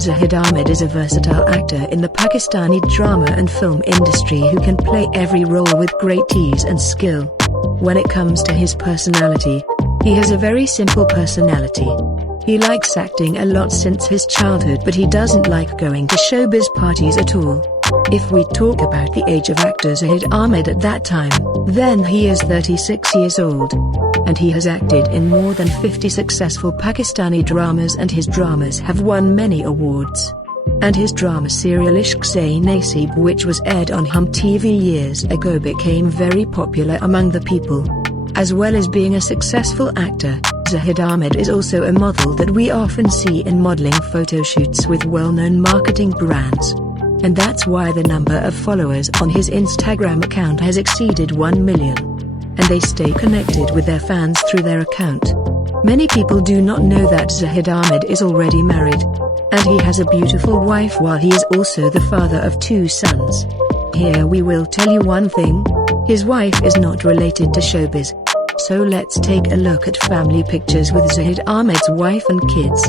Zahid Ahmed is a versatile actor in the Pakistani drama and film industry who can play every role with great ease and skill. When it comes to his personality, he has a very simple personality. He likes acting a lot since his childhood, but he doesn't like going to showbiz parties at all. If we talk about the age of actor Zahid Ahmed at that time, then he is 36 years old. And he has acted in more than 50 successful Pakistani dramas, and his dramas have won many awards. And his drama serial Ishq Se Naseeb, which was aired on Hum TV years ago, became very popular among the people. As well as being a successful actor, Zahid Ahmed is also a model that we often see in modeling photo shoots with well-known marketing brands. And that's why the number of followers on his Instagram account has exceeded 1 million. And they stay connected with their fans through their account. Many people do not know that Zahid Ahmed is already married, and he has a beautiful wife, while he is also the father of 2 sons. Here we will tell you one thing: his wife is not related to showbiz. So let's take a look at family pictures with Zahid Ahmed's wife and kids.